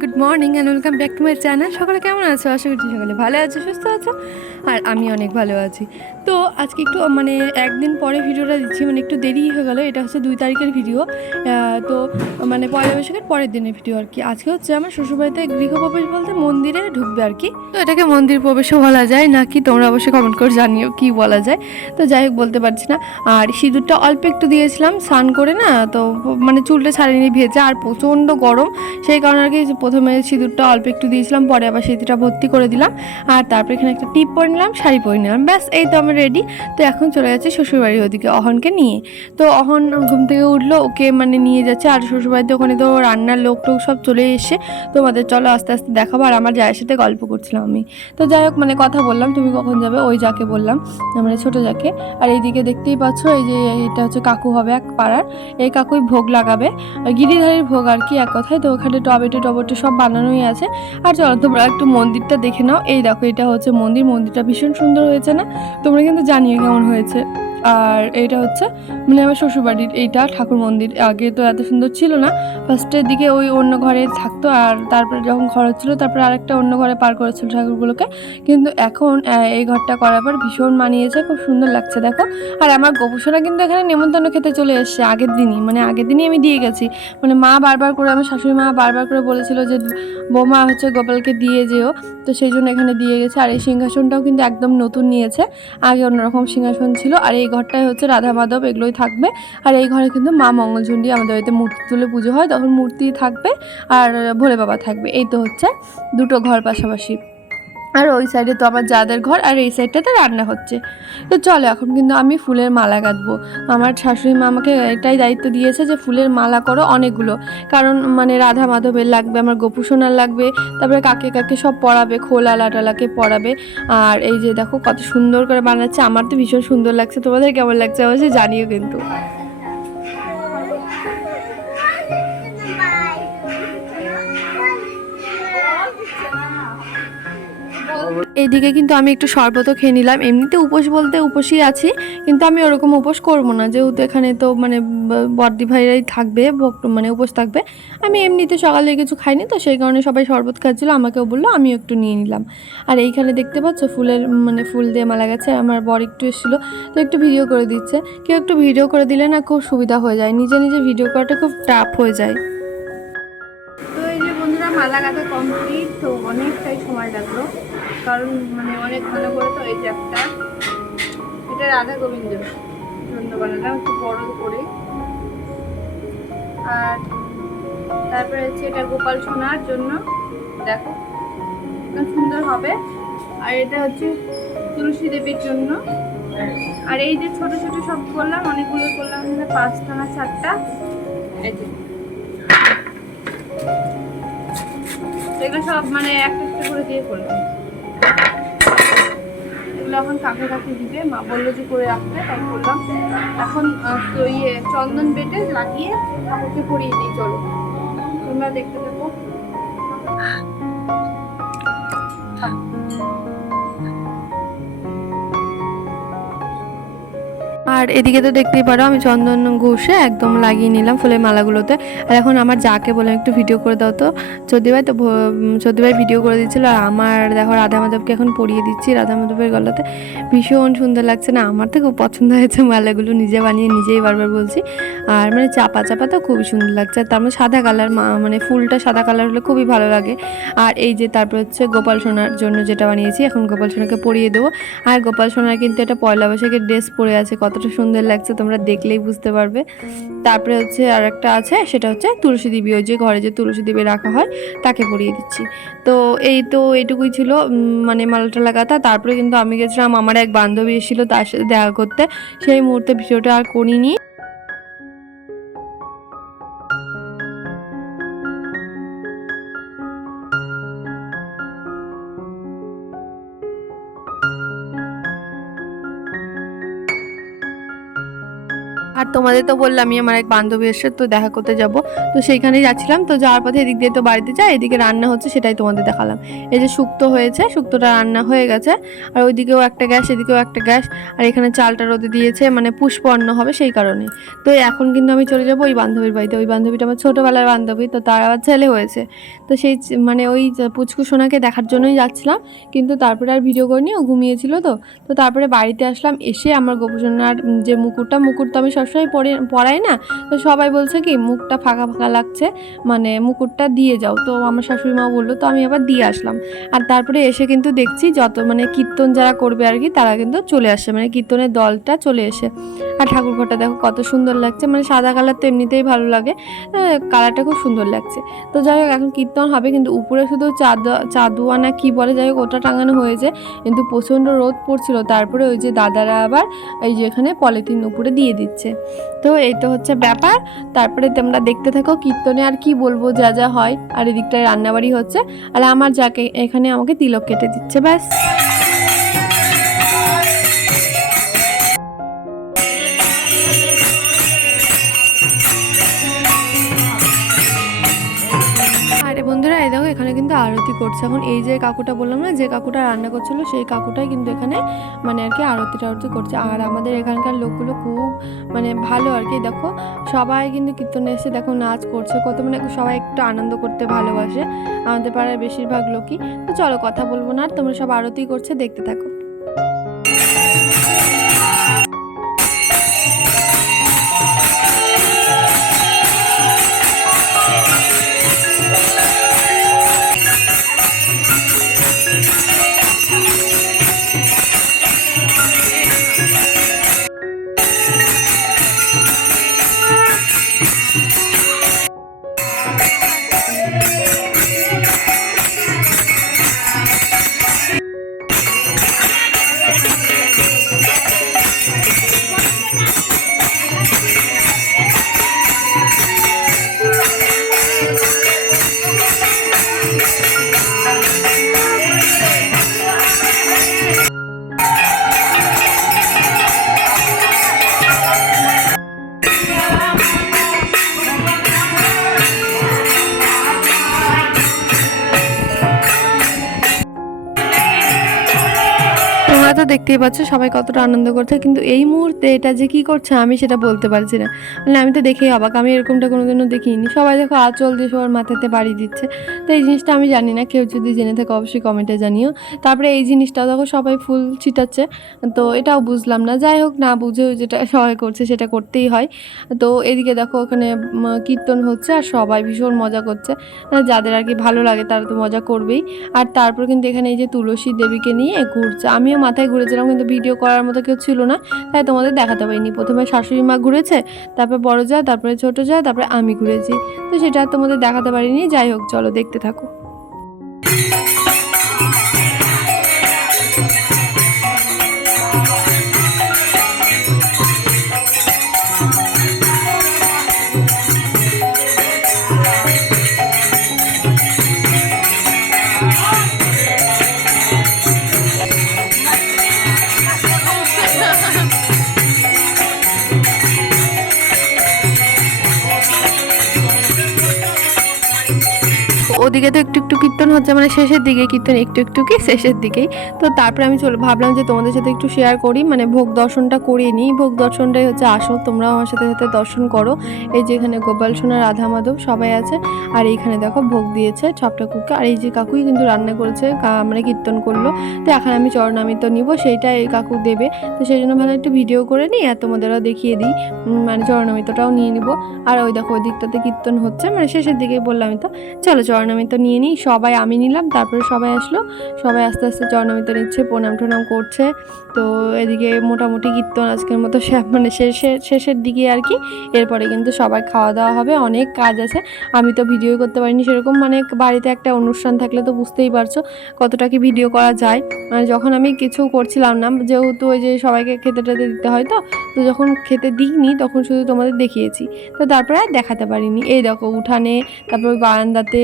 Good morning and welcome back to my channel সকালে কেমন আছো? আশা করছি সকলে ভালো আছো, সুস্থ আছো, আর আমি অনেক ভালো আছি। তো আজকে একটু মানে একদিন পরে ভিডিওটা দিচ্ছি মানে একটু দেরি হয়ে গেলো, এটা হচ্ছে দুই তারিখের ভিডিও। তো মানে পয়লা বৈশাখের পরের দিনের ভিডিও আর কি। আজকে হচ্ছে আমার শ্বশুরবাড়িতে গৃহপ্রবেশ বলতে মন্দিরে ঢুকবে আর কি। তো এটাকে মন্দির প্রবেশও বলা যায়, নাকি তোমরা অবশ্যই কমেন্ট করে জানিও কি বলা যায়। তো যাই হোক, বলতে পারছি না। আর সিঁদুরটা অল্প একটু দিয়েছিলাম, স্নান করে না, তো মানে চুলটা ছাড়িয়ে নিয়ে ভেজে, আর প্রচণ্ড গরম। সেই কারণে আর কি প্রথমে সিঁদুরটা অল্প একটু দিয়েছিলাম, পরে আবার সিঁদুরটা ভর্তি করে দিলাম। আর তারপরে এখানে একটা টিপ পরে নিলাম, শাড়ি পরে নিলাম। ব্যাস, এই তো আমার রেডি তো এখন চলে যাচ্ছে শ্বশুরবাড়ির ওদিকে অহনকে নিয়ে। তো অহন ঘুম থেকে উঠল, ওকে মানে নিয়ে যাচ্ছে, আর শ্বশুরবাড়িতে ওখানে তো রান্নার লোক টোক সব চলে এসে তোমাদের চলো আস্তে আস্তে দেখাবো, আর আমার জায়ের সাথে গল্প করছিলাম আমি। তো যাই হোক মানে কথা বললাম, তুমি কখন যাবে ওই যাকে বললাম মানে ছোটো যাকে। আর এইদিকে দেখতেই পাচ্ছ, এই যে এটা হচ্ছে কাকু হবে এক পাড়ার। এই কাকুই ভোগ লাগাবে। গিরিধারীর ভোগ আর কি এক কথায়, তো ওখানে টবেটে টবেটে সব বানানোই আছে। আর চলো, তোমরা একটু মন্দিরটা দেখে নাও। এই দেখো, এটা হচ্ছে মন্দির। মন্দিরটা ভীষণ সুন্দর হয়েছে না? তোমরা কিন্তু জানিও কেমন হয়েছে। আর এটা হচ্ছে মানে আমার শ্বশুরবাড়ির এইটা, ঠাকুর মন্দির। আগে তো এত সুন্দর ছিল না। ফার্স্টের দিকে ওই অন্য ঘরে থাকতো আর তারপরে যখন ঘর হচ্ছিল, তারপরে আরেকটা অন্য ঘরে পার করেছিল ঠাকুরগুলোকে। কিন্তু এখন এই ঘরটা করার পর ভীষণ মানিয়েছে, খুব সুন্দর লাগছে, দেখো। আর আমার গোপুসোনা কিন্তু এখানে নেমন্তন্ন খেতে চলে এসছে আগের দিনই। মানে আগের দিনই আমি দিয়ে গেছি। মানে মা বারবার করে, আমার শাশুড়ি মা বারবার করে বলেছিল যে, বৌমা হচ্ছে গোপালকে দিয়ে যেও। তো সেই জন্য এখানে দিয়ে গেছে। আর এই সিংহাসনটাও কিন্তু একদম নতুন নিয়েছে। আগে অন্যরকম সিংহাসন ছিল। আর এই ঘরটায় হচ্ছে রাধা মাধব এগুলোই থাকবে। আর এই ঘরে কিন্তু মা মঙ্গলচণ্ডী আমাদের বাড়িতে মূর্তি তুলে পুজো হয়, তখন মূর্তি থাকবে আর ভোলে বাবা থাকবে। এই তো হচ্ছে দুটো ঘর পাশাপাশি। আর ওই সাইডে তো আমার যাদের ঘর আর এই সাইডটাতে রান্না হচ্ছে। তো চলো, এখন কিন্তু আমি ফুলের মালা গাঁথবো আমার শাশুড়ি মা আমাকে এটাই দায়িত্ব দিয়েছে যে ফুলের মালা করো অনেকগুলো। কারণ মানে রাধা মাধবের লাগবে, আমার গোপু সোনার লাগবে, তারপরে কাকে কাকে সব পড়াবে খোলা টালাকে পড়াবে আর এই যে দেখো কত সুন্দর করে বানাচ্ছে, আমার তো ভীষণ সুন্দর লাগছে। তোমাদের কেমন লাগছে অবশ্যই জানিও কিন্তু। এইদিকে কিন্তু আমি একটু শরবতও খেয়ে নিলাম। এমনিতে উপোস বলতে উপোসই আছি, কিন্তু আমি ওরকম উপোস করব না। যেহেতু এখানে তো মানে বর্দি ভাইরাই থাকবে মানে উপোস থাকবে। আমি এমনিতে সকালে কিছু খাইনি তো, সেই কারণে সবাই শরবত খাচ্ছিলো, আমাকেও বলল, আমিও একটু নিয়ে নিলাম। আর এইখানে দেখতে পাচ্ছ ফুলের মানে ফুল দিয়ে মালা গেছে, আমার বর একটু এসেছিল, তো একটু ভিডিও করে দিচ্ছে। কেউ একটু ভিডিও করে দিলে না খুব সুবিধা হয়ে যায়, নিজে নিজে ভিডিও করাটা খুব টাফ হয়ে যায়। তো এই যে বন্ধুরা, মালা গাঁথা কমপ্লিট তো অনেকটাই সময় লাগল। কারণ মানে অনেক ভালো করে তো এই একটা এটা রাধা গোবিন্দ। জন্য বানালাম একটু বড় করে। আর তারপরে হচ্ছে এটা গোপাল সোনার জন্য। দেখো সুন্দর হবে। আর এটা হচ্ছে তুলসী দেবীর জন্য। আর এই যে ছোট ছোট সব করলাম, অনেকগুলো করলাম পাঁচটা না চারটা। এই যে। সব মানে একটা একটা করে দিয়ে করলাম। এগুলো এখন কাকে কাকে দিবে? মা বলল যে করে রাখতে, তাই করলাম এখন তো ইয়ে চন্দন বেটে লাগিয়ে ঠাকুরকে পরিয়ে দিই, চলো। তোমরা দেখতে থাকো। আর এদিকে তো দেখতেই পারো, আমি চন্দন ঘষে একদম লাগিয়ে নিলাম ফুলের মালাগুলোতে। আর এখন আমার যাকে বলে একটু ভিডিও করে দাও তো। চৌদি ভাই তো চৌদি ভাই ভিডিও করে দিচ্ছিল আর আমার দেখো রাধা মাধবকে এখন পরিয়ে দিচ্ছি রাধা মাধবের গলাতে। ভীষণ সুন্দর লাগছে না, আমার তো খুব পছন্দ হয়েছে মালাগুলো, নিজে বানিয়ে নিজেই বারবার বলছি। আর মানে চাপা চাপা তো খুবই সুন্দর লাগছে, আর তার মধ্যে সাদা কালার মানে ফুলটা সাদা কালার হলে খুবই ভালো লাগে। আর এই যে তারপর হচ্ছে গোপাল সোনার জন্য যেটা বানিয়েছি, এখন গোপাল সোনাকে পরিয়ে দেবো। আর গোপাল সোনার কিন্তু এটা পয়লা বৈশাখের ড্রেস পরে আছে কতটা সুন্দর লাগছে, তোমরা দেখলেই বুঝতে পারবে। তারপরে হচ্ছে আর একটা আছে, সেটা হচ্ছে তুলসী দেবী, ওই যে ঘরে যে তুলসী দেবী রাখা হয়, তাকে পরিয়ে দিচ্ছি। তো এই তো এটুকুই ছিল মানে মালাটা লাগাতা তারপরে কিন্তু আমি গেছিলাম, আমার এক বান্ধবী এসেছিল তার সাথে দেখা করতে। সেই মুহূর্তে ভিডিওটা আর করিনি। তোমাদের তো বললামই আমার এক বান্ধবী এসে তো দেখা করতে যাব। তো সেইখানেই যাচ্ছিলাম, তো যাওয়ার পথে এদিক দিয়ে তো বাড়িতে যাই এদিকে রান্না হচ্ছে সেটাই তোমাদের দেখালাম। এই যে শুক্তো হয়েছে, শুক্তোটা রান্না হয়ে গেছে, আর ওইদিকেও একটা গ্যাস, এদিকেও একটা গ্যাস, আর এখানে চালটা রোদে দিয়েছে মানে পুষ্প অন্ন হবে সেই কারণে। তো এখন কিন্তু আমি চলে যাব ওই বান্ধবীর বাড়িতে। ওই বান্ধবীটা আমার ছোটোবেলার বান্ধবী, তো তার আবার ছেলে হয়েছে। তো সেই মানে ওই পুচকু সোনাকে দেখার জন্যই যাচ্ছিলাম, কিন্তু তারপরে আর ভিডিও করিনি, ও ঘুমিয়েছিল তো। তো তারপরে বাড়িতে আসলাম, এসে আমার গোপুসোনার যে মুকুটটা, মুকুট তো আমি সবসময় পরে পরাই না? তো সবাই বলছে কি, মুখটা ফাঁকা ফাঁকা লাগছে মানে মুকুটটা দিয়ে যাও। তো আমার শাশুড়ি মা বলল, তো আমি আবার দিয়ে আসলাম। আর তারপরে এসে কিন্তু দেখছি যত মানে কীর্তন যারা করবে আর কি, তারা কিন্তু চলে আসে। মানে কীর্তনের দলটা চলে এসে। আর ঠাকুর ঘরটা দেখো কত সুন্দর লাগছে। মানে সাদা কালার তো এমনিতেই ভালো লাগে। কালারটা খুব সুন্দর লাগছে। তো যাই হোক, এখন কীর্তন হবে, কিন্তু উপরে শুধু চাঁদ, চাঁদুয়া না কি বলে, যাই হোক, ওটা টাঙানো হয়েছে। কিন্তু প্রচণ্ড রোদ পড়ছিল। তারপরে ওই যে দাদারা আবার, এই যে এখানে পলিথিন উপরে দিয়ে দিচ্ছে। তো এই তো হচ্ছে ব্যাপার। তারপরে তোমরা দেখতে থাকো কীর্তনে আর কি বলব যা যা হয়। আর এদিকটায় রান্নাবাড়ি হচ্ছে। আর আমার যাকে এখানে আমাকে তিলক কেটে দিচ্ছে, ব্যাস। কিন্তু আরতি করছে। এখন এই যে কাকুটা বললাম না, যে কাকুটা রান্না করছিল, সেই কাকুটাই কিন্তু এখানে মানে আর কি আরতি টারতি করছে। আর আমাদের এখানকার লোকগুলো খুব মানে ভালো আর কি। দেখো, সবাই কিন্তু কীর্তন এসে দেখো নাচ করছে। কত মানে সবাই একটু আনন্দ করতে ভালোবাসে। আমাদের পাড়ার বেশিরভাগ লোকই। তো চলো কথা বলব না, আর তোমরা সব আরতি করছে, দেখতে থাকো। তো দেখতেই পাচ্ছ, সবাই কতটা আনন্দ করছে, কিন্তু এই মুহূর্তে এটা যে কি করছে আমি সেটা বলতে পারছি না। মানে আমি তো দেখেই অবাক, আমি এরকমটা কোনোদিনও দেখিনি। সবাই দেখো আঁচল দিয়ে সবার মাথাতে বাড়ি দিচ্ছে। তো এই জিনিসটা আমি জানি না, কেউ যদি জেনে থাকে অবশ্যই কমেন্টে জানিও। তারপরে এই জিনিসটাও দেখো সবাই ফুল ছিটাচ্ছে, তো এটাও বুঝলাম না। যাই হোক, না বুঝেও যেটা সবাই করছে সেটা করতেই হয়। তো এদিকে দেখো ওখানে কীর্তন হচ্ছে আর সবাই ভীষণ মজা করছে। যাদের আর কি ভালো লাগে তারা তো মজা করবেই। আর তারপর কিন্তু এখানে এই যে তুলসী দেবীকে নিয়ে ঘুরছে। আমিও মাথায় ঘুরেছিলাম, কিন্তু ভিডিও করার মতো কেউ ছিল না, তাই তোমাদের দেখাতে পারিনি। প্রথমে শাশুড়ি মা ঘুরেছে, তারপর বড় যা, তারপরে ছোট যা, তারপরে আমি ঘুরেছি। তো সেটা তোমাদের দেখাতে পারিনি, যাই হোক, চলো দেখতে থাকো। ওদিকে তো একটু একটু কীর্তন হচ্ছে মানে শেষের দিকে কীর্তন একটু একটু কি শেষের দিকেই। তো তারপরে আমি চলে ভাবলাম যে তোমাদের সাথে একটু শেয়ার করি মানে ভোগ দর্শনটা করিয়ে নিই। ভোগ দর্শনটাই হচ্ছে আসল তোমরাও আমার সাথে সাথে দর্শন করো। এই যে এখানে গোপাল সোনা, রাধা মাধব সবাই আছে। আর এইখানে দেখো ভোগ দিয়েছে সব ঠাকুরকে আর এই যে কাকুই কিন্তু রান্না করেছে মানে কীর্তন করল। তো এখন আমি চরণামিত নিব সেইটা এই কাকু দেবে। তো সেই জন্য ভালো একটু ভিডিও করে নিই আর তোমাদেরও দেখিয়ে দিই। মানে চরণামিতটাও নিয়ে নিব। আর ওই দেখো ওই দিকটাতে কীর্তন হচ্ছে মানে শেষের দিকে বললামই তো। চলো চরণামিত নিয়ে নিই, সবাই আমি নিলাম, তারপরে সবাই আসলো, সবাই আস্তে আস্তে চরণামিত নিচ্ছে, প্রণাম টনাম করছে। তো এদিকে মোটামুটি কীর্তন আজকের মতো মানে শেষের শেষের দিকে আর কি। এরপরে কিন্তু সবাই খাওয়া দাওয়া হবে, অনেক কাজ আছে। আমি তো ভিডিও করতে পারিনি সেরকম মানে বাড়িতে একটা অনুষ্ঠান থাকলে তো বুঝতেই পারছ কতটা কি ভিডিও করা যায়। মানে যখন আমি কিছু করছিলাম না, যেহেতু ওই যে সবাইকে খেতে টেতে দিতে হয় তো তো যখন খেতে দিইনি, তখন শুধু তোমাদের দেখিয়েছি। তো তারপরে আর দেখাতে পারিনি। এই দেখো উঠানে, তারপর বারান্দাতে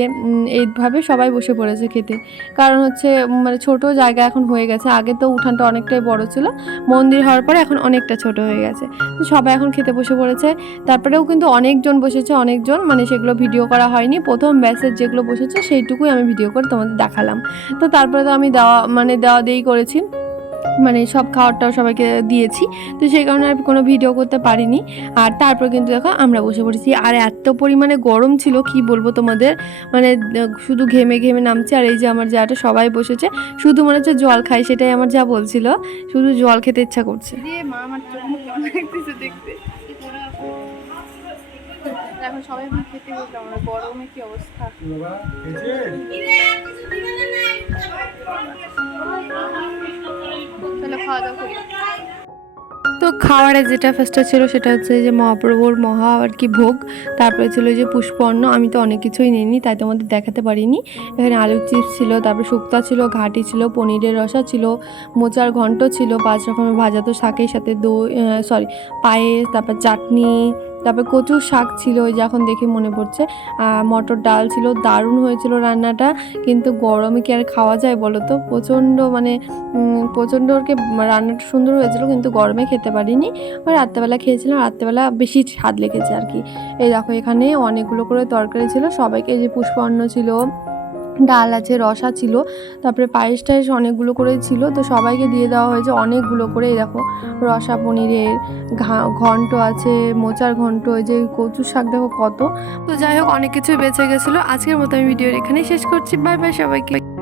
এইভাবে সবাই বসে পড়েছে খেতে। কারণ হচ্ছে মানে ছোট জায়গা এখন হয়ে গেছে। আগে তো উঠানটা অনেকটাই বড় ছিল। মন্দির হওয়ার পরে এখন অনেকটা ছোট হয়ে গেছে। তো সবাই এখন খেতে বসে পড়েছে। তারপরেও কিন্তু অনেকজন বসেছে, অনেকজন। মানে সেগুলো ভিডিও করা হয়নি। প্রথম ব্যাসের যেগুলো বসেছে, সেইটুকুই আমি ভিডিও করে তোমাদের দেখালাম। তো তারপরে তো আমি দেওয়া মানে দেওয়া দেই করেছি। মানে সব খাওয়ারটাও সবাইকে দিয়েছি। তো সেই কারণে আর কোনো ভিডিও করতে পারিনি। আর তারপর কিন্তু দেখো আমরা বসে পড়েছি। আর এত পরিমাণে গরম ছিল কি বলব তোমাদের? মানে শুধু ঘেমে ঘেমে নামছে। আর এই যে আমার যাটা সবাই বসেছে। শুধু মনে হচ্ছে জল খাই সেটাই আমার যা বলছিল। শুধু জল খেতে ইচ্ছা করছে। দিয়ে মা আমার চোখ মুখ কেমন লাগতেছে দেখতে? এখন সবাই খেতে আমরা গরমে কি অবস্থা? তো খাওয়ারে যেটা ফার্স্টটা ছিল সেটা হচ্ছে যে মহাপ্রভুর মহা আর কি ভোগ, তারপরে ছিল যে পুষ্পর্ণ, আমি তো অনেক কিছুই নিইনি, তাই তোমাদের দেখাতে পারিনি। এখানে আলুর চিপস ছিল, তারপরে শুক্তা ছিল, ঘাটি ছিল, পনিরের রসা ছিল, মোচার ঘন্ট ছিল, পাঁচ রকমের ভাজা তো শাকের সাথে দই সরি পায়েস, তারপর চাটনি তারপর কচু শাক ছিল, ওই যে এখন দেখে মনে পড়ছে। মটর ডাল ছিল, দারুণ হয়েছিল রান্নাটা। কিন্তু গরমে কি আর খাওয়া যায় বলো তো? প্রচণ্ড মানে প্রচণ্ড আর কি রান্নাটা সুন্দর হয়েছিল, কিন্তু গরমে খেতে পারিনি। ওই রাত্রেবেলা খেয়েছিলাম, রাত্রেবেলা বেশি স্বাদ লেগেছে আর কি। এই দেখো এখানে অনেকগুলো করে তরকারি ছিল, সবাইকে এই যে পুষ্পান্ন ছিল ডাল আছে, রসা ছিল তারপরে পায়েস টায়েস অনেকগুলো করে ছিল, তো সবাইকে দিয়ে দেওয়া হয়েছে অনেকগুলো করে। দেখো, রসা পনিরের ঘন্ট আছে, মোচার ঘন্ট, এই যে কচু শাক দেখো কত। তো যাই হোক, অনেক কিছুই বেঁচে গেছিল। আজকের মতো আমি ভিডিওর এখানেই শেষ করছি। বাই বাই সবাইকে।